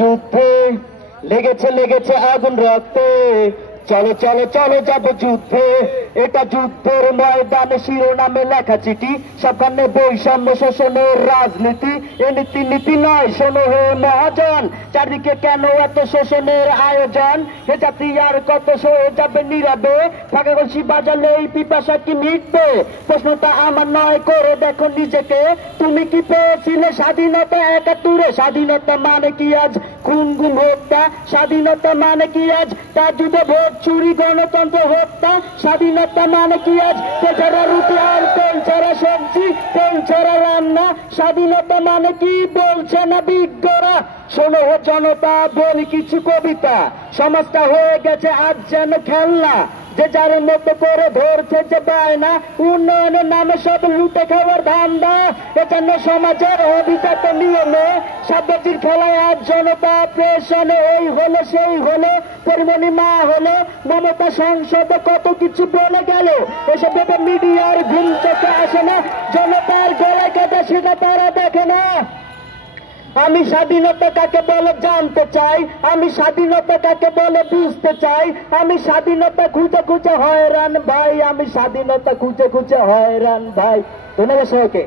যুদ্ধে লেগেছে লেগেছে আগুন রক্তে, চলো চলো চলো যাব যুদ্ধে। এটা যুদ্ধের ময়দানে শিরোনামে লেখা চিঠি, সবখানে বৈষম্য শোষণের রাজনীতি। এ নীতি নীতি নয়, শোনো হে মহাজন, চারদিকে কেন এত শোষণের আয়োজন? হে জাতি আর কত সয়ে যাবে নীরবে, ফাঁকা কলসি বাজালে এই পিপাসা কি মিটবে? প্রশ্নটা আমার নয়, করে দেখো নিজেকে। তুমি কি পেয়েছিলে স্বাধীনতা ৭১? স্বাধীনতা মানে কি আজ খুন গুম হত্যা? স্বাধীনতা মানে কি আজ তার যুদ্ধ ভোট চুরি গণতন্ত্র হত্যা? স্বাধীনতা মানে কি আজ পেছাড়া রুটি আর তেল ছাড়া সবজি, তেল ছাড়া রান্না? স্বাধীনতা মানে কি বলছে না বিজ্ঞরা? শোনো হে জনতা, বলি কিছু কবিতা। সমাজটা হয়ে গেছে আজ যেন খেলনা, যে যার মতো করে ধরছে যে বায়না। উন্নয়নের নামে সব লুটে খাওয়ার ধান্দা, এজন্য সমাজের অভিজাত নিয়মে সাব্যজির খেলায় আজ জনতা প্রেশনে। এই হলো সেই হলো, পরিমণি মা হলো, মমতা সংসদে কত কিছু বলে গেল। এসব ভেবে মিডিয়ার ঘুম চোখে আসে না, জনতার গলায় কাটা সেটা তারা দেখে না। আমি স্বাধীনতা কাকে বলে জানতে চাই, আমি স্বাধীনতা কাকে বলে বুঝতে চাই। আমি স্বাধীনতা খুঁজে খুঁজে হয়রান ভাই, আমি স্বাধীনতা খুঁজে খুঁজে হয়রান ভাই। ধন্যবাদ সবাইকে।